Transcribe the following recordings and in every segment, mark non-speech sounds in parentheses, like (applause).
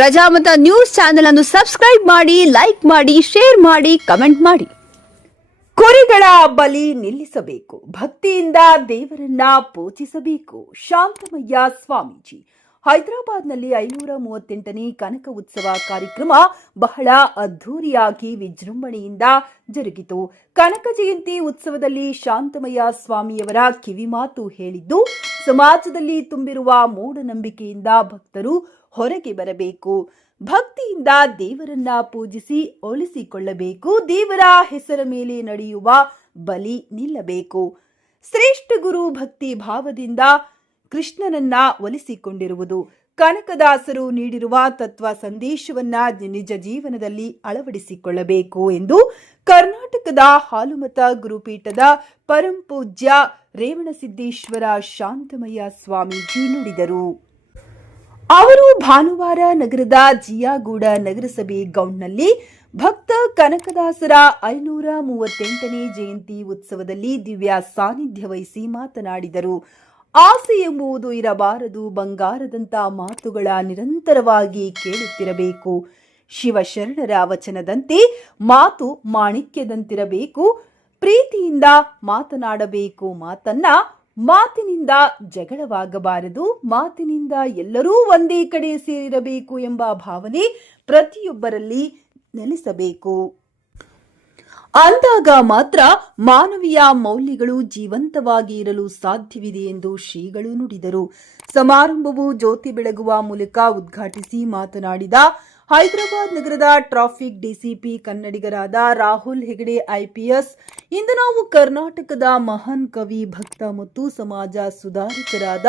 Prajamata news channel ಅನ್ನು subscribe ಮಾಡಿ, like ಮಾಡಿ, ಶೇರ್ ಮಾಡಿ, ಕಮೆಂಟ್ ಮಾಡಿ. ಕುರಿಗಳ ಬಲಿ ನಿಲ್ಲಿಸಬೇಕು, ಭಕ್ತಿಯಿಂದ ದೇವರನ್ನ ಪೂಜಿಸಬೇಕು. ಶಾಂತಮಯ್ಯ ಸ್ವಾಮೀಜಿ, ಹೈದರಾಬಾದ್ನಲ್ಲಿ ಐನೂರ ಮೂವತ್ತೆಂಟನೇ ಕನಕ ಉತ್ಸವ ಕಾರ್ಯಕ್ರಮ ಬಹಳ ಅದ್ಧೂರಿಯಾಗಿ ವಿಜೃಂಭಣೆಯಿಂದ ಜರುಗಿತು. ಕನಕ ಜಯಂತಿ ಉತ್ಸವದಲ್ಲಿ ಶಾಂತಮಯ್ಯ ಸ್ವಾಮಿಯವರ ಕಿವಿಮಾತು ಹೇಳಿದ್ದು, ಸಮಾಜದಲ್ಲಿ ತುಂಬಿರುವ ಮೂಢನಂಬಿಕೆಯಿಂದ ಭಕ್ತರು ಹೊರಗೆ ಬರಬೇಕು. ಭಕ್ತಿಯಿಂದ ದೇವರನ್ನ ಪೂಜಿಸಿ ಒಲಿಸಿಕೊಳ್ಳಬೇಕು. ದೇವರ ಹೆಸರ ಮೇಲೆ ನಡೆಯುವ ಬಲಿ ನಿಲ್ಲಬೇಕು. ಶ್ರೇಷ್ಠ ಗುರು ಭಕ್ತಿ ಭಾವದಿಂದ ಕೃಷ್ಣನನ್ನ ಒಲಿಸಿಕೊಂಡಿರುವುದು. ಕನಕದಾಸರು ನೀಡಿರುವ ತತ್ವ ಸಂದೇಶವನ್ನ ನಿಜ ಜೀವನದಲ್ಲಿ ಅಳವಡಿಸಿಕೊಳ್ಳಬೇಕು ಎಂದು ಕರ್ನಾಟಕದ ಹಾಲುಮತ ಗುರುಪೀಠದ ಪರಂಪೂಜ್ಯ ರೇವಣಸಿದ್ದೇಶ್ವರ ಶಾಂತಮಯ್ಯ ಸ್ವಾಮೀಜಿ ನುಡಿದರು. ಅವರು ಭಾನುವಾರ ನಗರದ ಜಿಯಾಗೂಡ ನಗರಸಭೆ ಗೌಂಡ್ನಲ್ಲಿ ಭಕ್ತ ಕನಕದಾಸರ ಐನೂರ ಮೂವತ್ತೆಂಟನೇ ಜಯಂತಿ ಉತ್ಸವದಲ್ಲಿ ದಿವ್ಯ ಸಾನ್ನಿಧ್ಯ ವಹಿಸಿ ಮಾತನಾಡಿದರು. ಆಸೆ ಎಂಬುದು ಇರಬಾರದು ಬಂಗಾರದಂತ ಮಾತುಗಳ ನಿರಂತರವಾಗಿ ಕೇಳುತ್ತಿರಬೇಕು. ಶಿವಶರಣರ ವಚನದಂತೆ ಮಾತು ಮಾಣಿಕ್ಯದಂತಿರಬೇಕು. ಪ್ರೀತಿಯಿಂದ ಮಾತನಾಡಬೇಕು ಮಾತನ್ನ ಮಾತಿನಿಂದ ಜಗಳವಾಗಬಾರದು, ಮಾತಿನಿಂದ ಎಲ್ಲರೂ ಒಂದೇ ಕಡೆ ಸೇರಿರಬೇಕು ಎಂಬ ಭಾವನೆ ಪ್ರತಿಯೊಬ್ಬರಲ್ಲಿ ನೆಲೆಸಬೇಕು. ಅಂದಾಗ ಮಾತ್ರ ಮಾನವೀಯ ಮೌಲ್ಯಗಳು ಜೀವಂತವಾಗಿ ಇರಲು ಸಾಧ್ಯವಿದೆ ಎಂದು ಶ್ರೀಗಳು ನುಡಿದರು. ಸಮಾರಂಭವು ಜ್ಯೋತಿ ಬೆಳಗುವ ಮೂಲಕ ಉದ್ಘಾಟಿಸಿ ಮಾತನಾಡಿದ ಹೈದರಾಬಾದ್ ನಗರದ ಟ್ರಾಫಿಕ್ ಡಿಸಿಪಿ ಕನ್ನಡಿಗರಾದ ರಾಹುಲ್ ಹೆಗಡೆ ಐಪಿಎಸ್, ಇಂದು ನಾವು ಕರ್ನಾಟಕದ ಮಹಾನ್ ಕವಿ ಭಕ್ತ ಮತ್ತು ಸಮಾಜ ಸುಧಾರಕರಾದ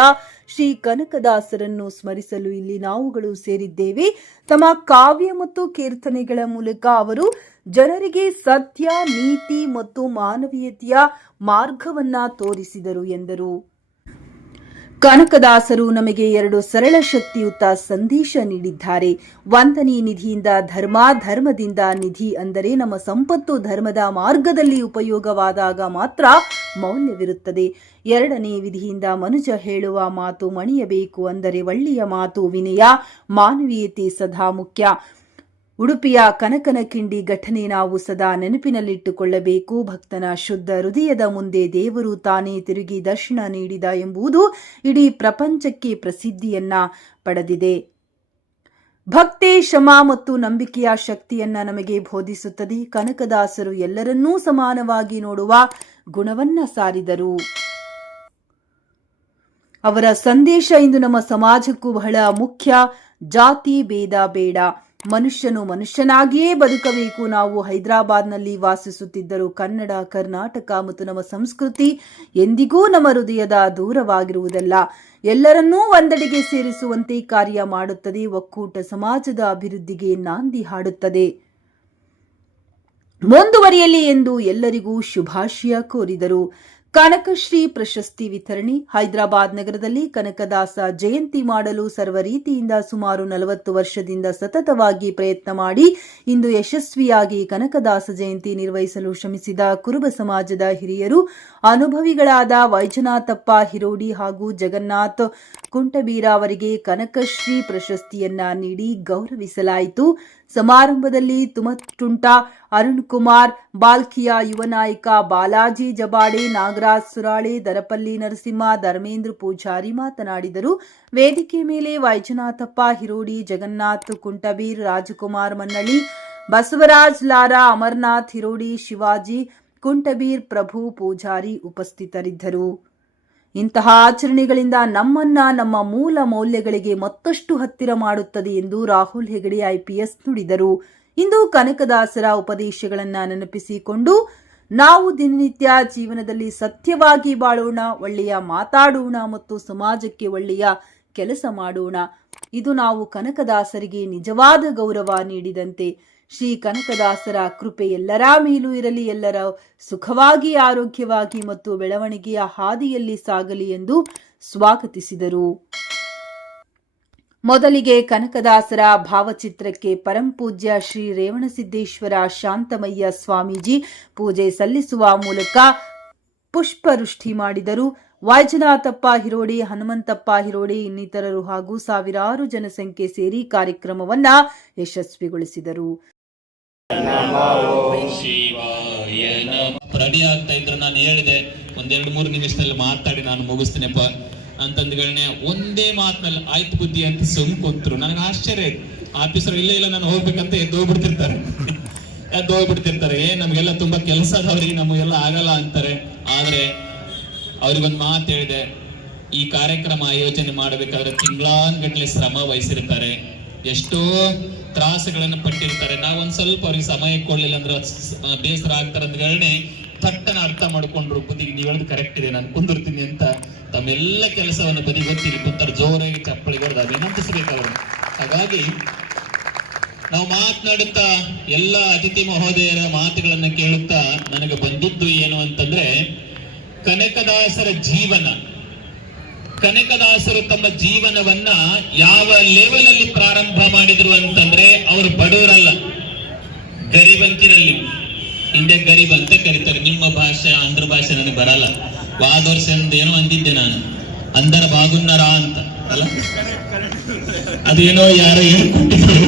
ಶ್ರೀ ಕನಕದಾಸರನ್ನು ಸ್ಮರಿಸಲು ಇಲ್ಲಿ ನಾವುಗಳು ಸೇರಿದ್ದೇವೆ. ತಮ್ಮ ಕಾವ್ಯ ಮತ್ತು ಕೀರ್ತನೆಗಳ ಮೂಲಕ ಅವರು ಜನರಿಗೆ ಸತ್ಯ, ನೀತಿ ಮತ್ತು ಮಾನವೀಯತೆಯ ಮಾರ್ಗವನ್ನ ತೋರಿಸಿದರು ಎಂದರು. ಕನಕದಾಸರು ನಮಗೆ ಎರಡು ಸರಳ ಶಕ್ತಿಯುತ ಸಂದೇಶ ನೀಡಿದ್ದಾರೆ. ವಂದನಿ ನಿಧಿಯಿಂದ ಧರ್ಮ ಧರ್ಮದಿಂದ ನಿಧಿ ಅಂದರೆ ನಮ್ಮ ಸಂಪತ್ತು ಧರ್ಮದ ಮಾರ್ಗದಲ್ಲಿ ಉಪಯೋಗವಾದಾಗ ಮಾತ್ರ ಮೌಲ್ಯವಿರುತ್ತದೆ. ಎರಡನೇ ವಿಧಿಯಿಂದ ಮನುಜ ಹೇಳುವ ಮಾತು ಮಣಿಯಬೇಕು ಅಂದರೆ ಒಳ್ಳೆಯ ಮಾತು ವಿನಯ, ಮಾನವೀಯತೆ ಸದಾ ಮುಖ್ಯ. ಉಡುಪಿಯ ಕನಕನ ಕಿಂಡಿ ಘಟನೆ ನಾವು ಸದಾ ನೆನಪಿನಲ್ಲಿಟ್ಟುಕೊಳ್ಳಬೇಕು. ಭಕ್ತನ ಶುದ್ಧ ಹೃದಯದ ಮುಂದೆ ದೇವರು ತಾನೇ ತಿರುಗಿ ದರ್ಶನ ನೀಡಿದ ಎಂಬುದು ಇಡೀ ಪ್ರಪಂಚಕ್ಕೆ ಪ್ರಸಿದ್ಧಿಯನ್ನ ಪಡೆದಿದೆ. ಭಕ್ತಿ ಶ್ರಮ ಮತ್ತು ನಂಬಿಕೆಯ ಶಕ್ತಿಯನ್ನ ನಮಗೆ ಬೋಧಿಸುತ್ತದೆ. ಕನಕದಾಸರು ಎಲ್ಲರನ್ನೂ ಸಮಾನವಾಗಿ ನೋಡುವ ಗುಣವನ್ನ ಸಾರಿದರು. ಅವರ ಸಂದೇಶ ಇಂದು ನಮ್ಮ ಸಮಾಜಕ್ಕೂ ಬಹಳ ಮುಖ್ಯ. ಜಾತಿ, ಭೇದ, ಬೇಡ. ಮನುಷ್ಯನು ಮನುಷ್ಯನಾಗಿಯೇ ಬದುಕಬೇಕು. ನಾವು ಹೈದರಾಬಾದ್ನಲ್ಲಿ ವಾಸಿಸುತ್ತಿದ್ದರೂ ಕನ್ನಡ, ಕರ್ನಾಟಕ ಮತ್ತು ನಮ್ಮ ಸಂಸ್ಕೃತಿ ಎಂದಿಗೂ ನಮ್ಮ ಹೃದಯದ ದೂರವಾಗಿರುವುದಲ್ಲ. ಎಲ್ಲರನ್ನೂ ಒಂದೆಡೆಗೆ ಸೇರಿಸುವಂತೆ ಕಾರ್ಯ ಮಾಡುತ್ತದೆ. ಒಕ್ಕೂಟ ಸಮಾಜದ ಅಭಿವೃದ್ಧಿಗೆ ನಾಂದಿ ಹಾಡುತ್ತದೆ. ಮುಂದುವರಿಯಲಿ ಎಂದು ಎಲ್ಲರಿಗೂ ಶುಭಾಶಯ ಕೋರಿದರು. ಕನಕಶ್ರೀ ಪ್ರಶಸ್ತಿ ವಿತರಣೆ. ಹೈದರಾಬಾದ್ ನಗರದಲ್ಲಿ ಕನಕದಾಸ ಜಯಂತಿ ಮಾಡಲು ಸರ್ವ ರೀತಿಯಿಂದ ಸುಮಾರು ನಲವತ್ತು ವರ್ಷದಿಂದ ಸತತವಾಗಿ ಪ್ರಯತ್ನ ಮಾಡಿ, ಇಂದು ಯಶಸ್ವಿಯಾಗಿ ಕನಕದಾಸ ಜಯಂತಿ ನಿರ್ವಹಿಸಲು ಶ್ರಮಿಸಿದ ಕುರುಬ ಸಮಾಜದ ಹಿರಿಯರು ಅನುಭವಿಗಳಾದ ವೈಜನಾಥಪ್ಪ ಹಿರೋಡಿ ಹಾಗೂ ಜಗನ್ನಾಥ್ ಕುಂಟಬೀರ ಅವರಿಗೆ ಕನಕಶ್ರೀ ಪ್ರಶಸ್ತಿಯನ್ನ ನೀಡಿ ಗೌರವಿಸಲಾಯಿತು. ಸಮಾರಂಭದಲ್ಲಿ ತುಮಟುಂಟ ಅರುಣ್ ಕುಮಾರ್ ಬಾಲ್ಕಿಯ ಯುವ ನಾಯಕ ಬಾಲಾಜಿ ಜಬಾಡೆ, ನಾಗರಾಜ್ ಸುರಾಳೆ, ದರಪಲ್ಲಿ ನರಸಿಂಹ, ಧರ್ಮೇಂದ್ರ ಪೂಜಾರಿ ಮಾತನಾಡಿದರು. ವೇದಿಕೆ ಮೇಲೆ ವೈಜನಾಥಪ್ಪ, ಹಿರೋಡಿ, ಜಗನ್ನಾಥ್, ಕುಂಟಬೀರ್, ರಾಜಕುಮಾರ್ ಮನ್ನಳಿ ಬಸವರಾಜ್, ಲಾರಾ, ಅಮರ್ನಾಥ್, ಹಿರೋಡಿ, ಶಿವಾಜಿ ಕುಂಟಬೀರ್ ಪ್ರಭು ಪೂಜಾರಿ ಉಪಸ್ಥಿತರಿದ್ದರು. ಇಂತಹ ಆಚರಣೆಗಳಿಂದ ನಮ್ಮನ್ನ ನಮ್ಮ ಮೂಲ ಮೌಲ್ಯಗಳಿಗೆ ಮತ್ತಷ್ಟು ಹತ್ತಿರ ಮಾಡುತ್ತದೆ ಎಂದು ರಾಹುಲ್ ಹೆಗಡೆ ಐಪಿಎಸ್ ನುಡಿದರು. ಇಂದು ಕನಕದಾಸರ ಉಪದೇಶಗಳನ್ನ ನೆನಪಿಸಿಕೊಂಡು, ನಾವು ದಿನನಿತ್ಯ ಜೀವನದಲ್ಲಿ ಸತ್ಯವಾಗಿ ಬಾಳೋಣ, ಒಳ್ಳೆಯ ಮಾತಾಡೋಣ ಮತ್ತು ಸಮಾಜಕ್ಕೆ ಒಳ್ಳೆಯ ಕೆಲಸ ಮಾಡೋಣ. ಇದು ನಾವು ಕನಕದಾಸರಿಗೆ ನಿಜವಾದ ಗೌರವ ನೀಡಿದಂತೆ. ಶ್ರೀ ಕನಕದಾಸರ ಕೃಪೆ ಎಲ್ಲರ ಮೇಲೂ ಇರಲಿ, ಎಲ್ಲರ ಸುಖವಾಗಿ, ಆರೋಗ್ಯವಾಗಿ ಮತ್ತು ಬೆಳವಣಿಗೆಯ ಹಾದಿಯಲ್ಲಿ ಸಾಗಲಿ ಎಂದು ಸ್ವಾಗತಿಸಿದರು. ಮೊದಲಿಗೆ ಕನಕದಾಸರ ಭಾವಚಿತ್ರಕ್ಕೆ ಪರಂಪೂಜ್ಯ ಶ್ರೀ ರೇವಣಸಿದ್ದೇಶ್ವರ ಶಾಂತಮಯ್ಯ ಸ್ವಾಮೀಜಿ ಪೂಜೆ ಸಲ್ಲಿಸುವ ಮೂಲಕ ಪುಷ್ಪವೃಷ್ಟಿ ಮಾಡಿದರು. ವಾಯಜನಾಥಪ್ಪ ಹಿರೋಡಿ, ಹನುಮಂತಪ್ಪ ಹಿರೋಡಿ ಇನ್ನಿತರರು ಹಾಗೂ ಸಾವಿರಾರು ಜನಸಂಖ್ಯೆ ಸೇರಿ ಕಾರ್ಯಕ್ರಮವನ್ನ ಯಶಸ್ವಿಗೊಳಿಸಿದರು. ರೆಡಿ ಆಗ್ತಾ ಇದ್ರೆ ನಾನು ಹೇಳಿದೆ, ಒಂದೆರಡು ಮೂರು ನಿಮಿಷದಲ್ಲಿ ಮಾತಾಡಿ ನಾನು ಮುಗಿಸ್ತೀನಪ್ಪ ಅಂತಂದ್ಗಳನ್ನೇ ಒಂದೇ ಮಾತಿನಲ್ಲಿ ಆಯ್ತು ಬುದ್ಧಿ ಅಂತ ಸುಮ್ ಕುಂತ್ರು ನನಗೆ ಆಶ್ಚರ್ಯ ಆಯ್ತು. ಆಫೀಸರ್ ಇಲ್ಲ ಇಲ್ಲ, ನಾನು ಹೋಗ್ಬೇಕಂತ ಎದ್ದು ಹೋಗ್ಬಿಡ್ತಿರ್ತಾರೆ. ಎದ್ದು ಹೋಗ್ಬಿಡ್ತಿರ್ತಾರೆ. ಏ, ನಮ್ಗೆಲ್ಲ ತುಂಬಾ ಕೆಲಸ ಅದವ್ರಿಗೆ ನಮಗೆಲ್ಲ ಆಗಲ್ಲ ಅಂತಾರೆ. ಆದ್ರೆ ಅವ್ರಿಗೊಂದು ಮಾತು ಹೇಳಿದೆ, ಈ ಕಾರ್ಯಕ್ರಮ ಆಯೋಜನೆ ಮಾಡಬೇಕಾದ್ರೆ ತಿಂಗಳಾನ್ಗಟ್ಲೆ ಶ್ರಮ ವಹಿಸಿರ್ತಾರೆ. ಎಷ್ಟೋ ತ್ರಾಸಗಳನ್ನು ಪಟ್ಟಿರ್ತಾರೆ. ನಾವೊಂದು ಸ್ವಲ್ಪ ಅವ್ರಿಗೆ ಸಮಯ ಕೊಡ್ಲಿಲ್ಲ ಅಂದ್ರೆ ಬೇಸರ ಆಗ್ತಾರೆ ಅಂದ್ಗಳನ್ನೇ ತಟ್ಟನ ಅರ್ಥ ಮಾಡ್ಕೊಂಡ್ರು ಬುದ್ಧಿಗೆ ನೀವು ಹೇಳೋದು ಕರೆಕ್ಟ್ ಇದೆ. ನಾನು ಕುಂದಿರ್ತೀನಿ ಅಂತ ತಮ್ಮೆಲ್ಲ ಕೆಲಸವನ್ನು ಬದಿ ಗೊತ್ತಿರಿ. ಕುಂತಾರೆ ಜೋರಾಗಿ ಚಪ್ಪಳಿ ಹೊಡೆದ ಅವರು ಹಾಗಾಗಿ ನಾವು ಮಾತನಾಡುತ್ತಾ ಎಲ್ಲ ಅತಿಥಿ ಮಹೋದಯರ ಮಾತುಗಳನ್ನು ಕೇಳುತ್ತಾ ನನಗೆ ಬಂದಿದ್ದು ಏನು ಅಂತಂದ್ರೆ ಕನಕದಾಸರ ಜೀವನ. ಕನಕದಾಸರು ತಮ್ಮ ಜೀವನವನ್ನ ಯಾವ ಲೆವೆಲ್ ಅಲ್ಲಿ ಪ್ರಾರಂಭ ಮಾಡಿದ್ರು ಅಂತಂದ್ರೆ ಅವರು ಬಡವರಲ್ಲ, ಗರಿಬಂತಿನಲ್ಲಿ. ಹಿಂದೆ ಗರೀಬ್ ಅಂತ ಕರೀತಾರೆ. ನಿಮ್ಮ ಭಾಷೆ, ಆಂಧ್ರ ಭಾಷೆ ನನಗೆ ಬರಲ್ಲ. ವಾದ ವರ್ಷ ಏನೋ ಅಂದಿದ್ದೆ ನಾನು. ಅಂದರ ಬಾಗುನ್ನರ ಅಂತ, ಅಲ್ಲ? ಅದೇನೋ ಯಾರೋ ಹೇಳ್ಕೊಟ್ಟಿದ್ರು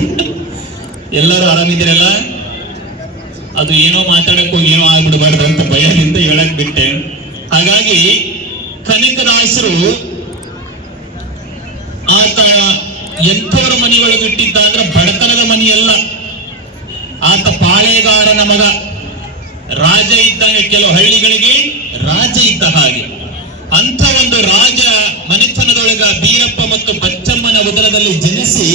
ಎಲ್ಲರೂ ಆರಾಮಿದ್ದೀರಲ್ಲ? ಅದು ಏನೋ ಮಾತಾಡಕ್ ಹೋಗಿ ಏನೋ ಆಗ್ಬಿಡ್ಬಾರ್ದು ಅಂತ ಭಯದಿಂದ ಹೇಳಕ್ ಬಿಟ್ಟೆ. ಹಾಗಾಗಿ ಕನಕದಾಸರು ಆತ ಎಂಥವರ ಮನೆಯೊಳಗೆ ಇಟ್ಟಿದ್ದ ಅಂದ್ರೆ ಬಡತನದ ಮನೆಯಲ್ಲ. ಆತ ಪಾಳೆಗಾರನ ಮಗ. ರಾಜ ಇದ್ದಂಗೆ ಕೆಲವು ಹಳ್ಳಿಗಳಿಗೆ ರಾಜ ಇದ್ದ ಹಾಗೆ. ಅಂಥ ಒಂದು ರಾಜ ಮನೆತನದೊಳಗ ಬೀರಪ್ಪ ಮತ್ತು ಬಚ್ಚಮ್ಮನ ಉದರದಲ್ಲಿ ಜನಿಸಿ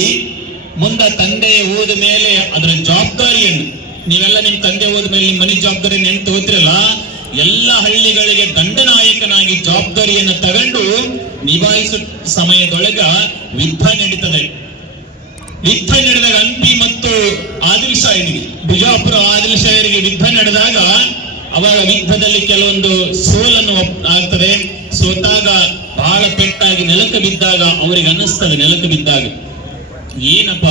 ಮುಂದ ತಂದೆ ಓದ ಮೇಲೆ ಅದರ ಜವಾಬ್ದಾರಿಯನ್ನು, ನೀವೆಲ್ಲ ನಿಮ್ ತಂದೆ ಓದ ಮೇಲೆ ನಿಮ್ ಮನೆ ಜವಾಬ್ದಾರಿ ನೆನ್ತು ಹೋದ್ರಲ್ಲ ಎಲ್ಲ ಹಳ್ಳಿಗಳಿಗೆ ದಂಡನಾಯಕನಾಗಿ ಜವಾಬ್ದಾರಿಯನ್ನು ತಗೊಂಡು ನಿಭಾಯಿಸೋ ಸಮಯದೊಳಗ ಯುದ್ಧ ನಡೀತದೆ. ಯುದ್ಧ ನಡೆದಾಗ ಹಂಪಿ ಮತ್ತು ಆದಿಲ್ ಶಾಹರಿಗೆ ಬಿಜಾಪುರ ಆದಿಲ್ ಶಾಹರಿಗೆ ಯುದ್ಧ ನಡೆದಾಗ ಅವಾಗ ಯುದ್ಧದಲ್ಲಿ ಕೆಲವೊಂದು ಸೋಲನ್ನು ಆಗ್ತದೆ. ಸೋತಾಗ ಬಹಳ ಪೆಟ್ಟಾಗಿ ನೆಲಕ್ಕೆ ಬಿದ್ದಾಗ ಅವರಿಗೆ ಅನ್ನಿಸ್ತದೆ ನೆಲಕ್ಕೆ ಬಿದ್ದಾಗ. ಏನಪ್ಪ,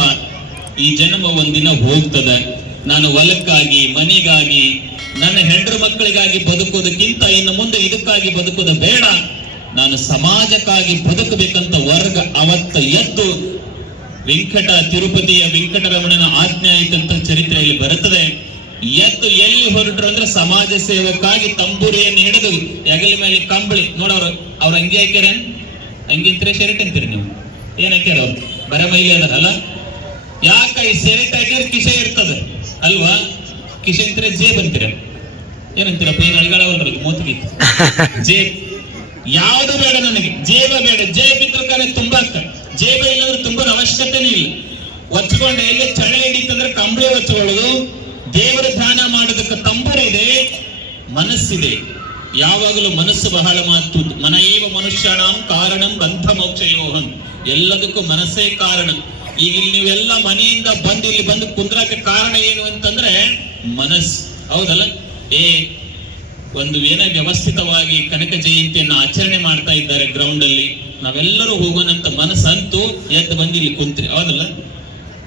ಈ ಜನ್ಮ ಒಂದಿನ ಹೋಗ್ತದೆ. ನಾನು ಹೊಲಕ್ಕಾಗಿ, ಮನೆಗಾಗಿ ನನ್ನ ಹೆಂಡರು ಮಕ್ಕಳಿಗಾಗಿ ಬದುಕೋದಕ್ಕಿಂತ ಇನ್ನು ಮುಂದೆ ಇದಕ್ಕಾಗಿ ಬದುಕೋದು ಬೇಡ. ನಾನು ಸಮಾಜಕ್ಕಾಗಿ ಬದುಕಬೇಕಂತ ವರ್ಗ ಅವತ್ತ ಎದ್ದು ವೆಂಕಟ ತಿರುಪತಿಯ ವೆಂಕಟರಮಣನ ಆಜ್ಞೆ ಆಯ್ತಂತ ಚರಿತ್ರೆಯಲ್ಲಿ ಬರುತ್ತದೆ. ಎದ್ದು ಎಲ್ಲಿ ಹೊರಟ್ರು ಅಂದ್ರೆ ಸಮಾಜ ಸೇವಕ್ಕಾಗಿ ತಂಬೂರಿಯನ್ನು ಹಿಡಿದು ಹೆಗಲ ಮೇಲೆ ಕಂಬಳಿ. ನೋಡೋರು ಅವ್ರ ಅಂಗಿ ಹಾಕ್ಯಾರ? ಅಂಗಿ ಅಂತೀರ ಶರ್ಟ್ ಅಂತೀರಿ ನೀವು? ಏನ್ ಹಾಕ್ಯಾರ ಅವ್ರು? ಬರ ಮೈಲಿ ಅದಾರಲ್ಲ ಯಾಕ ಈ ಶರ್ಟ್ ಹಾಕ್ಯಾರ ಕಿಸೆ ಇರ್ತದೆ? ಅಲ್ವಾ? ಕಿಸೆ ಜೆ ಬಂತೀರ? ಏನಂತೀರ? ಪ್ಲೇನ್ ಏನ್ ಅಳಗಾಡವಲ್ರಿ ಮೂತಿಗೆ (laughs) ಜೇಬ್ ಯಾವುದು ಬೇಡ ನನಗೆ. ಜೇಬ ಬೇಡ. ಜೇಬ್ ಕಾಲ ತುಂಬಾ ಅಷ್ಟ ಜೇಬ ಇಲ್ಲಂದ್ರೆ ತುಂಬಾ ಅವಶ್ಯಕತೆನೇ ಇಲ್ಲ. ಒಚ್ಕೊಂಡೆ ಎಲ್ಲಿ ಚಳಿ ಹಿಡಿತಂದ್ರೆ ಕಂಬಳಿ ಒಚ್ಕೊಳ್ಳೋದು ದೇವರ ಧ್ಯಾನ ಮಾಡೋದಕ್ಕೆ ತಂಬೂರಿದೆ ಮನಸ್ಸಿದೆ. ಯಾವಾಗಲೂ ಮನಸ್ಸು ಬಹಳ ಮಾತು. ಮನಏವ ಮನುಷ್ಯಣಂ ಕಾರಣಂ ಬಂಧ ಮೋಕ್ಷಯೋಹಂ ಎಲ್ಲದಕ್ಕೂ ಮನಸ್ಸೇ ಕಾರಣ. ಈಗ ಇಲ್ಲಿ ನೀವೆಲ್ಲ ಮನೆಯಿಂದ ಬಂದು ಇಲ್ಲಿ ಬಂದು ಕುಂದ್ರಕ್ಕೆ ಕಾರಣ ಏನು ಅಂತಂದ್ರೆ ಮನಸ್ಸು. ಹೌದಲ್ಲ? ಏ, ಒಂದು ಏನೇ ವ್ಯವಸ್ಥಿತವಾಗಿ ಕನಕ ಜಯಂತಿಯನ್ನು ಆಚರಣೆ ಮಾಡ್ತಾ ಇದ್ದಾರೆ ಗ್ರೌಂಡ್ ಅಲ್ಲಿ. ನಾವೆಲ್ಲರೂ ಹೋಗೋಣಂತ ಮನಸ್ಸಂತೂ ಎದ್ದು ಬಂದು ಇಲ್ಲಿ ಕುಂತ್ರಿ. ಹೌದಲ್ಲ?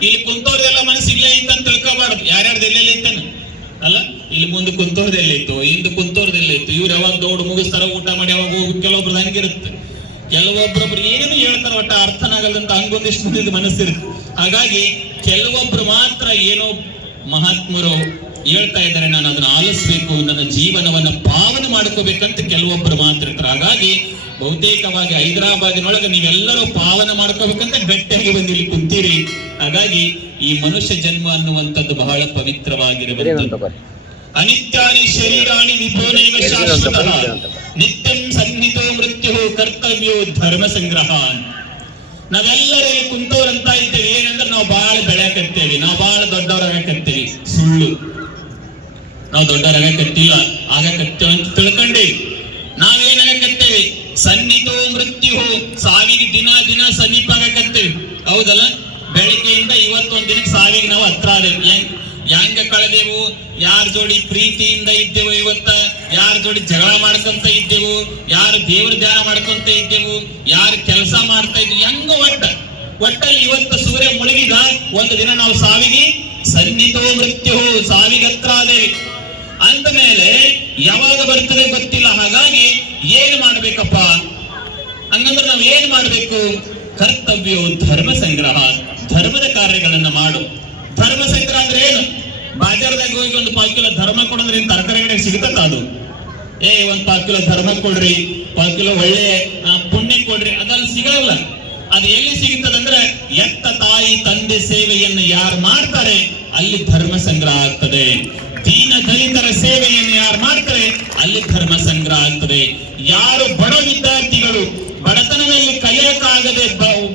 ಇಲ್ಲಿ ಕುಂತೋರೆಲ್ಲ ಮನಸ್ಸು ಇತ್ತು ಅಂತ ತಿಳ್ಕೊಬಾರ್ದು. ಯಾರ್ಯಾರ್ದು ಎಲ್ಲೆಲ್ಲ ಇತ್ತಾನ ಅಲ್ಲ? ಇಲ್ಲಿ ಮುಂದೆ ಕುಂತವ್ರದ್ದು ಎಲ್ಲಿತ್ತು ಹಿಂದೆ ಕುಂತವ್ರದ್ದು ಎಲ್ಲಿತ್ತು ಇವ್ರು ಯಾವಾಗ ದೌಡ್ ಮುಗಿಸ್ತಾರ ಊಟ ಮಾಡಿ, ಯಾವಾಗ ಹೋಗಿ ಕೆಲವೊಬ್ರು ಹಂಗಿರುತ್ತೆ. ಕೆಲವೊಬ್ಬರೊಬ್ರು ಏನು ಹೇಳ್ತಾರ ಒಟ್ಟ ಅರ್ಥನಾಗಲ್ಲಂತ ಹಂಗೊಂದಿಷ್ಟು ಮಂದಿದ ಮನಸ್ಸಿರುತ್ತೆ ಹಾಗಾಗಿ ಕೆಲವೊಬ್ರು ಮಾತ್ರ ಏನೋ ಮಹಾತ್ಮರು ಹೇಳ್ತಾ ಇದ್ದಾರೆ ನಾನು ಅದನ್ನ ಆಲಿಸ್ಬೇಕು ನನ್ನ ಜೀವನವನ್ನ ಪಾವನ ಮಾಡ್ಕೋಬೇಕಂತ ಕೆಲವೊಬ್ಬರು ಮಾತ್ರ ಇರ್ತಾರೆ ಹಾಗಾಗಿ ಬಹುತೇಕವಾಗಿ ಹೈದರಾಬಾದಿನೊಳಗೆ ನೀವೆಲ್ಲರೂ ಪಾವನ ಮಾಡ್ಕೋಬೇಕಂತ ಗಟ್ಟಿಯಾಗಿ ಬಂದು ಇಲ್ಲಿ ಕುಂತೀರಿ. ಹಾಗಾಗಿ ಈ ಮನುಷ್ಯ ಜನ್ಮ ಅನ್ನುವಂಥದ್ದು ಬಹಳ ಪವಿತ್ರವಾಗಿರಬೇಕು ಅನಿತ್ಯಾನಿ ಶರೀರಾಣಿ ವಿಭೋನೈವ ಶಾಶ್ವತ. ನಿತ್ಯಂ ಮೃತ್ಯು ಕರ್ತವ್ಯೋ ಧರ್ಮ ಸಂಗ್ರಹ ನಾವೆಲ್ಲರೂ ಕುಂತವ್ರಂತ ಇದ್ದೇವೆ. ಏನಂದ್ರೆ ನಾವು ಬಹಳ ಬೆಳೆಯಕತ್ತೇವಿ. ನಾವು ಬಹಳ ದೊಡ್ಡವರಾಗಕತ್ತೇವಿ ಸುಳ್ಳು. ನಾವು ಆಗ ಆಗಕತ್ತೇವೆ ಅಂತ ತಿಳ್ಕೊಂಡೇವಿ ನಾವೇನಾಗಕತ್ತೇವಿ? ಸನ್ನಿಧೋ ಮೃತ್ಯು ಸಾವಿಗೆ ದಿನ ದಿನ ಸಮೀಪ ಆಗಕತ್ತೇವಿ. ಹೌದಲ್ಲ? ಬೆಳಿಗ್ಗೆಯಿಂದ ಇವತ್ತೊಂದ್ ದಿನಕ್ಕೆ ಸಾವಿಗೆ ನಾವು ಹತ್ರ ಆದೇವು. ಹೆಂಗ ಕಳೆದೆವು? ಯಾರ ಜೋಡಿ ಪ್ರೀತಿಯಿಂದ ಇದ್ದೆವು ಇವತ್ತ? ಯಾರ ಜೋಡಿ ಜಗಳ ಮಾಡ್ಕೊಂತ ಇದ್ದೆವು, ಯಾರು ದೇವ್ರ ಧ್ಯಾನ ಮಾಡ್ಕೊಂತ ಇದ್ದೆವು, ಯಾರು ಕೆಲಸ ಮಾಡ್ತಾ ಇದ್ವಿ, ಹೆಂಗ ಒಟ್ಟ? ಒಟ್ಟಲ್ಲಿ ಇವತ್ತು ಸೂರ್ಯ ಮುಳುಗಿದ, ಒಂದು ದಿನ ನಾವು ಸಾವಿಗೆ ಸನ್ನಿಧೋ ಮೃತ್ಯು ಸಾವಿಗತ್ರಾದೇವಿ. ಅಂದ ಮೇಲೆ ಯಾವಾಗ ಬರ್ತದೆ ಗೊತ್ತಿಲ್ಲ, ಹಾಗಾಗಿ ಏನ್ ಮಾಡ್ಬೇಕಪ್ಪ? ಹಂಗಂದ್ರೆ ನಾವು ಏನ್ ಮಾಡ್ಬೇಕು? ಕರ್ತವ್ಯವು ಧರ್ಮ ಸಂಗ್ರಹ, ಧರ್ಮದ ಕಾರ್ಯಗಳನ್ನ ಮಾಡು. ಧರ್ಮ ಸಂಗ್ರಹ ಬಾಜಾರದಾಗ ಹೋಗಿ ಒಂದು ಪಾವ್ ಕಿಲೋ ಧರ್ಮ ಕೊಡಂದ್ರೆ ಏನ್ ತರಕಾರಿ ಸಿಗುತ್ತ ಅದು? ಏ, ಒಂದ್ ಪಾವ್ ಕಿಲೋ ಧರ್ಮ ಕೊಡ್ರಿ, ಪಾವ್ ಕಿಲೋ ಒಳ್ಳೆ ಪುಣ್ಯ ಕೊಡ್ರಿ ಅದಲ್ಲಿ ಸಿಗಲ್ಲ. ಅದು ಎಲ್ಲಿ ಸಿಗುತ್ತದಂದ್ರೆ ಎತ್ತ ತಾಯಿ ತಂದೆ ಸೇವೆಯನ್ನು ಯಾರು ಮಾಡ್ತಾರೆ, ಅಲ್ಲಿ ಧರ್ಮ ಸಂಗ್ರಹ ಆಗ್ತದೆ. ದೀನ ದಲಿತರ ಸೇವೆಯನ್ನು ಯಾರು ಮಾಡ್ತಾರೆ, ಅಲ್ಲಿ ಧರ್ಮ ಸಂಗ್ರಹ ಆಗ್ತದೆ. ಯಾರು ಬಡ ವಿದ್ಯಾರ್ಥಿಗಳು ಬಡತನದಲ್ಲಿ ಕಲಿಯಕ್ಕಾಗದೆ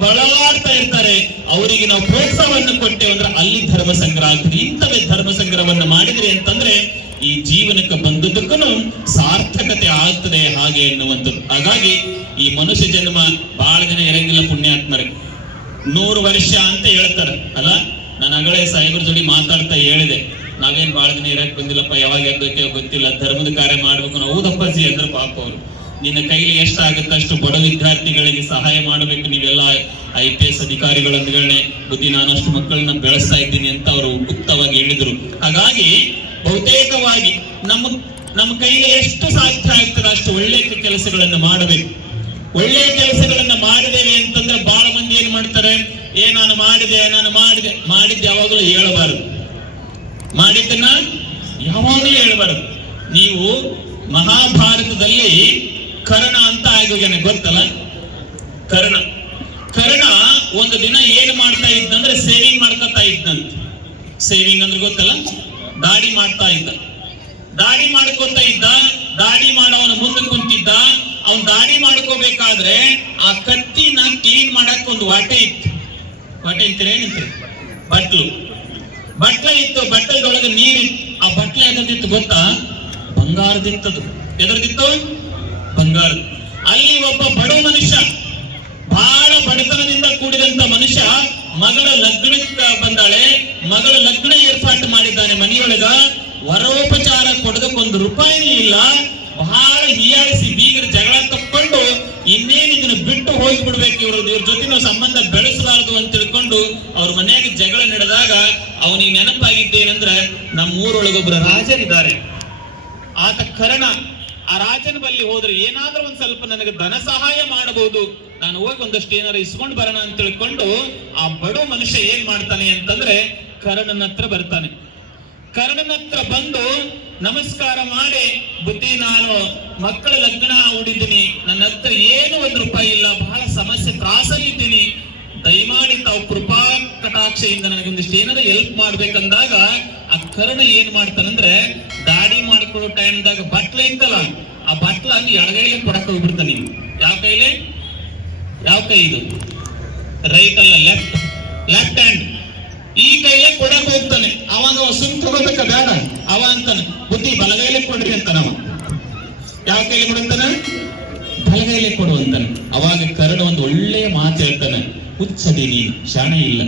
ಬಳಲಾಡ್ತಾ ಇರ್ತಾರೆ. ಅವರಿಗೆ ನಾವು ಪ್ರೋತ್ಸಾಹವನ್ನು ಕೊಟ್ಟೆ ಅಂದ್ರೆ ಅಲ್ಲಿ ಧರ್ಮ ಸಂಗ್ರಹ ಆಗ್ತದೆ ಇಂಥವೇ ಧರ್ಮ ಸಂಗ್ರಹವನ್ನು ಮಾಡಿದ್ರೆ ಅಂತಂದ್ರೆ ಈ ಜೀವನಕ್ಕೆ ಬಂದದ್ದಕ್ಕೂ ಸಾರ್ಥಕತೆ ಆಗ್ತದೆ ಹಾಗೆ ಎನ್ನುವಂಥದ್ದು. ಹಾಗಾಗಿ ಈ ಮನುಷ್ಯ ಜನ್ಮ ಬಹಳ ಜನ ಇರಂಗಿಲ್ಲ ಪುಣ್ಯಾತ್ಮರೇ. ನೂರು ವರ್ಷ ಅಂತ ಹೇಳ್ತಾರೆ. ಅಲ್ಲ, ನಾನು ಅಗಳೇ ಸಾಹೇಬ್ರ ಜೋಡಿ ಮಾತಾಡ್ತಾ ಹೇಳಿದೆ. ನಾವೇನ್ ಬಹಳ ದಿನ ಇರಕ್ ಬಂದಿಲ್ಲಪ್ಪ, ಯಾವಾಗ ಎದ್ದಕ್ಕೆ ಗೊತ್ತಿಲ್ಲ, ಧರ್ಮದ ಕಾರ್ಯ ಮಾಡ್ಬೇಕು ನಾವು ಹೌದಪ್ಪಾಜಿ ಅಂದ್ರೆ ಪಾಪ ಅವರು. ನಿನ್ನ ಕೈಲಿ ಎಷ್ಟಾಗುತ್ತೆ ಅಷ್ಟು ಬಡ ವಿದ್ಯಾರ್ಥಿಗಳಿಗೆ ಸಹಾಯ ಮಾಡಬೇಕು ನೀವೆಲ್ಲ ಐ ಪಿ ಎಸ್ ಅಧಿಕಾರಿಗಳೊಂದಿಗೆ ಬುದ್ಧಿ ನಾನಷ್ಟು ಮಕ್ಕಳನ್ನ ಬೆಳೆಸ್ತಾ ಇದ್ದೀನಿ ಅಂತ ಅವರು ಗುಪ್ತವಾಗಿ ಹೇಳಿದ್ರು. ಹಾಗಾಗಿ ಬಹುತೇಕವಾಗಿ ನಮ್ಮ ನಮ್ಮ ಕೈಲಿ ಎಷ್ಟು ಸಾಧ್ಯ ಆಗ್ತದೆ ಅಷ್ಟು ಒಳ್ಳೆ ಕೆಲಸಗಳನ್ನು ಮಾಡಬೇಕು. ಒಳ್ಳೆಯ ಕೆಲಸಗಳನ್ನ ಮಾಡಿದ್ದೇವೆ ಅಂತಂದ್ರೆ ಬಹಳ ಮಂದಿ ಏನ್ ಮಾಡ್ತಾರೆ? ಏ, ನಾನು ಮಾಡಿದೆ ನಾನು ಮಾಡಿದೆ. ಮಾಡಿದ್ದು ಯಾವಾಗಲೂ ಹೇಳಬಾರದು. ಮಾಡಿದ್ದನ್ನ ಯಾವಾಗಲೂ ಹೇಳಬಾರದು. ನೀವು ಮಹಾಭಾರತದಲ್ಲಿ ಕರ್ಣ ಅಂತ ಆಗೋಗ್ಯಾನೆ ಗೊತ್ತಲ್ಲ? ಕರ್ಣ. ಕರ್ಣ ಒಂದು ದಿನ ಏನ್ ಮಾಡ್ತಾ ಇದ್ದಂದ್ರೆ ಸೇವಿಂಗ್ ಮಾಡ್ಕೊತಾ ಇದ್ದಂತ ಸೇವಿಂಗ್ ಅಂದ್ರೆ ಗೊತ್ತಲ್ಲ? ದಾಡಿ ಮಾಡ್ತಾ ಇದ್ದ. ದಾಡಿ ಮಾಡ್ಕೊತಾ ಇದ್ದ, ದಾಡಿ ಮಾಡವನ ಮುಂದೆ ಕುಂತಿದ್ದ. ಅವ್ನ್ ದಾಡಿ ಮಾಡ್ಕೋಬೇಕಾದ್ರೆ ಆ ಕತ್ತಿನ ಕ್ಲೀನ್ ಮಾಡಕ್ ಒಂದು ವಾಟೆ ಇತ್ತು. ವಾಟೆ ಅಂತೀರ ಏನಂತೀರಿ? ಬಟ್ಲು. ಬಟ್ಲ ಇತ್ತು ಬಟ್ಟಲದೊಳಗೆ ನೀರಿತ್ತು. ಆ ಬಟ್ಲೆ ಎದರ್ದಿತ್ತು ಗೊತ್ತಾ? ಬಂಗಾರದಿತ್ತದು ಎದರ್ದಿತ್ತು ಬಂಗಾರ. ಅಲ್ಲಿ ಒಬ್ಬ ಬಡ ಮನುಷ್ಯ, ಬಹಳ ಬಡತನದಿಂದ ಕೂಡಿದಂತ ಮನುಷ್ಯ, ಮಗಳ ಲಗ್ನಕ್ಕ ಬಂದಾಳೆ. ಮಗಳ ಲಗ್ನ ಏರ್ಪಾಟು ಮಾಡಿದ್ದಾನೆ ಮನೆಯೊಳಗ. ವರೋಪಚಾರ ಕೊಡದಕ್ಕೊಂದು ರೂಪಾಯಿನೂ ಇಲ್ಲ. ಬಹಳ ಹೀಯಾಳಿಸಿ ಬೀಗರ ಜಗಳ ತಕ್ಕೊಂಡು ಇನ್ನೇನು ಇದನ್ನ ಬಿಟ್ಟು ಹೋಗಿ ಬಿಡ್ಬೇಕು ಇವ್ರ. ಇವ್ರ ಜೊತೆ ನಾವು ಸಂಬಂಧ ಬೆಳೆಸಬಾರದು ಅಂತ ತಿಳ್ಕೊಂಡು ಅವ್ರ ಮನೆಯಾಗ ಜಗಳ ನಡೆದಾಗ ಅವನಿಗೆ ನೆನಪಾಗಿದ್ದೇನೆಂದ್ರೆ ನಮ್ಮ ಊರೊಳಗೊಬ್ಬರ ರಾಜರಿದ್ದಾರೆ. ಆತ ಕರ್ಣ. ಆ ಬಲ್ಲಿ ಹೋದ್ರೆ ಏನಾದ್ರೂ ಒಂದ್ ಸ್ವಲ್ಪ ನನಗೆ ಧನ ಸಹಾಯ ಮಾಡಬಹುದು. ನಾನು ಹೋಗಿ ಒಂದಷ್ಟು ಏನಾರು ಇಸ್ಕೊಂಡ್ ಬರೋಣ ಅಂತ ತಿಳ್ಕೊಂಡು ಆ ಬಡ ಮನುಷ್ಯ ಏನ್ ಮಾಡ್ತಾನೆ ಅಂತಂದ್ರೆ ಕರ್ಣನ ಹತ್ರ ಬರ್ತಾನೆ. ಕರ್ಣನ ಹತ್ರ ಬಂದು ನಮಸ್ಕಾರ ಮಾಡಿ, ಬುದ್ಧಿ, ನಾನು ಮಕ್ಕಳ ಲಗ್ನ ಉಡಿದ್ದೀನಿ ನನ್ನ ಹತ್ರ ಏನು ಒಂದ್ ರೂಪಾಯಿ ಇಲ್ಲ, ಬಹಳ ಸಮಸ್ಯೆ, ತ್ರಾಸಲ್ಲಿದ್ದೀನಿ. ದಯಮಾಡಿ ತಾವು ಕೃಪಾ ಕಟಾಕ್ಷೆಯಿಂದ ನನಗೊಂದಿಷ್ಟು ಏನಾರ ಹೆಲ್ಪ್ ಮಾಡ್ಬೇಕಂದಾಗ ಆ ಕರ್ಣ ಏನ್ ಮಾಡ್ತಾನಂದ್ರೆ ದಾಡಿ ಮಾಡ್ಕೊಳ್ಳೋ ಟೈಮ್ದಾಗ ಬಟ್ಲೆ ಇತ್ತಲ್ಲ ಆ ಬಟ್ಲ ಎಡಗೈಲೆ ಕೊಡಕ್ಕೆ ಹೋಗ್ಬಿಡ್ತಾನೆ ಯಾವ ಕೈಲೆ? ಯಾವ ಕೈ ಇದು? ರೈಟ್ ಅಲ್ಲ ಲೆಫ್ಟ್ ಲೆಫ್ಟ್ ಹ್ಯಾಂಡ್ ಈ ಕೈಲೆ ಕೊಡಕ್ ಹೋಗ್ತಾನೆ. ಅವನು ಅವ ಸುಮ್ ತಗೋಬೇಕ ಬೇಡ? ಅವ ಅಂತಾನೆ. ಬುದ್ಧಿ ಬಲಗೈಲೆ ಕೊಡ್ರಿ ಅಂತಾನ ಅವ. ಯಾವ ಕೈಲಿ ಕೊಡುತ್ತಾನೆ? ಬಲಗೈಲೆ ಕೊಡು ಅಂತಾನೆ. ಅವಾಗ ಕರ್ಣ ಒಂದು ಒಳ್ಳೆಯ ಮಾತು ಹೇಳ್ತಾನೆ. ಹುಚ್ಚದಿ ನೀನು, ಶಾಣೆ ಇಲ್ಲ.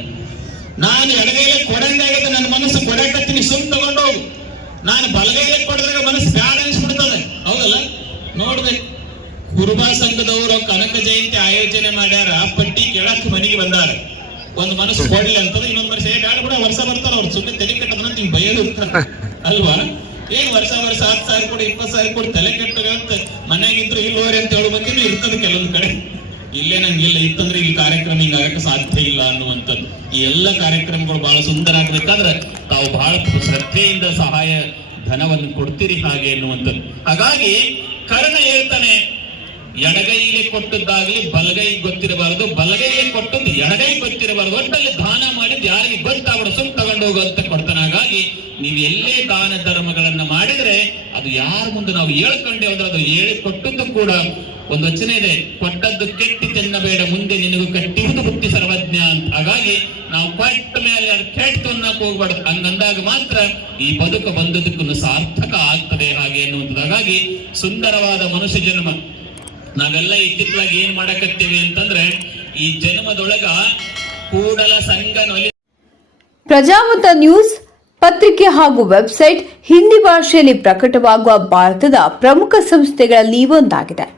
ನಾನು ಎಡಗೈಲೆ ಕೊಡಂಗಾಗತ್ತೆ ನನ್ನ ಮನಸ್ಸು ಕೊಡಕತ್ತೀನಿ ಸುಮ್ ತಗೊಂಡೋಗು ನಾನು ಬಲಗೈಲೆ ಕೊಡಿದ್ರೆ ಮನಸ್ಸು ಬ್ಯಾಡ. ಹೌದಲ್ಲ ನೋಡ್ಬೇಕು. ಕುರುಬಾ ಸಂಘದವರು ಕನಕ ಜಯಂತಿ ಆಯೋಜನೆ ಮಾಡ್ಯಾರ. ಪಟ್ಟಿ ಕೇಳಕ್ ಮನೆಗೆ ಬಂದಾರ. ಒಂದ್ ಮನಸ್ಸು ಕೊಡ್ಲಿ ಅಂತದ ಇನ್ನೊಂದ್ ಮನಸ್ಸು, ಏ ಬೇಡ ಕೂಡ ವರ್ಷ ಬರ್ತಾರ, ಅವ್ರು ಸುಮ್ಮನೆ ತಲೆ ಕಟ್ಟದ ನಿಂಗೆ ಬಯಲು ಇರ್ತಾರ ಅಲ್ವಾ? ಏನ್ ವರ್ಷ ವರ್ಷ ಹತ್ತು ಸಾವಿರ ಕೊಡಿ, ಇಪ್ಪತ್ತು ಸಾವಿರ ಕೊಡಿ, ತಲೆ ಕೆಟ್ಟಗಂತ ಮನ್ಯಾಗಿದ್ರು ಇಲ್ಲಿ ಹೋರಿ ಅಂತ ಹೇಳು ಬಂದಿನೂ ಇರ್ತದ ಕೆಲವೊಂದ್ ಕಡೆ. ಇಲ್ಲೇ ನಂಗಿಲ್ಲ ಇತ್ತಂದ್ರೆ ಈ ಕಾರ್ಯಕ್ರಮ ಹಿಂಗ ಆಗಕ್ಕೆ ಸಾಧ್ಯ ಇಲ್ಲ ಅನ್ನುವಂಥದ್ದು. ಈ ಎಲ್ಲ ಕಾರ್ಯಕ್ರಮಗಳು ಬಹಳ ಸುಂದರ ಆಗ್ಬೇಕಾದ್ರೆ ತಾವು ಬಹಳ ಶ್ರದ್ಧೆಯಿಂದ ಸಹಾಯ ಧನವನ್ನು ಕೊಡ್ತೀರಿ ಹಾಗೆ ಎನ್ನುವಂಥದ್ದು. ಹಾಗಾಗಿ ಕರ್ಣ ಹೇಳ್ತಾನೆ, ಎಡಗೈಗೆ ಕೊಟ್ಟದ್ದಾಗ್ಲಿ ಬಲಗೈ ಗೊತ್ತಿರಬಾರದು, ಬಲಗೈಗೆ ಕೊಟ್ಟದ್ದು ಎಡಗೈ ಗೊತ್ತಿರಬಾರದು ಒಟ್ಟಲ್ಲಿ ದಾನ ಮಾಡಿದ್ದು ಯಾರಿಗೆ ಗೊತ್ತಾಗ್ಬಿಡ ಸುಮ್ ತಗೊಂಡು ಹೋಗುವಂತ ಕೊಡ್ತಾನೆ. ಹಾಗಾಗಿ ನೀವು ಎಲ್ಲೇ ದಾನ ಧರ್ಮಗಳನ್ನ ಮಾಡಿದ್ರೆ ಅದು ಯಾರ ಮುಂದೆ ನಾವು ಹೇಳ್ಕೊಂಡೆ ಅದು ಹೇಳಿ ಕೊಟ್ಟದ್ದು ಕೂಡ ಒಂದು ವಚನ ಇದೆ. ಕೊಟ್ಟದ್ದು ಕೆಟ್ಟಿ ತಿನ್ನಬೇಡ, ಮುಂದೆ ನಿನಗೂ ಕಟ್ಟಿರುವುದು ಬುತ್ತಿ ಸರ್ವಜ್ಞ ಅಂತ. ಹಾಗಾಗಿ ನಾವು ಕೊಟ್ಟ ಮೇಲೆ ಅದು ಕೆಟ್ಟು ಅನ್ನಕ್ಕೆ ಹೋಗ್ಬಾರ್ದು. ಹಂಗಂದಾಗ ಮಾತ್ರ ಈ ಬದುಕು ಬಂದದಕ್ಕೂ ಸಾರ್ಥಕ ಆಗ್ತದೆ ಹಾಗೆ ಅನ್ನುವಂಥದ್ದಾಗಿ ಸುಂದರವಾದ ಮನುಷ್ಯ ಜನ್ಮ. ನಾವೆಲ್ಲ ಇತ್ತಿತ್ತಲಾಗಿ ಏನ್ ಮಾಡಕತ್ತೀವಿ ಅಂತಂದ್ರೆ, ಈ ಜನ್ಮದೊಳಗ ಕೂಡಲ ಸಂಘ ನೊಲಿ ಪ್ರಜಾಮತ ನ್ಯೂಸ್ ಪತ್ರಿಕೆ ಹಾಗೂ ವೆಬ್ಸೈಟ್ ಹಿಂದಿ ಭಾಷೆಯಲ್ಲಿ ಪ್ರಕಟವಾಗುವ ಭಾರತದ ಪ್ರಮುಖ ಸಂಸ್ಥೆಗಳಲ್ಲಿ ಒಂದಾಗಿದೆ.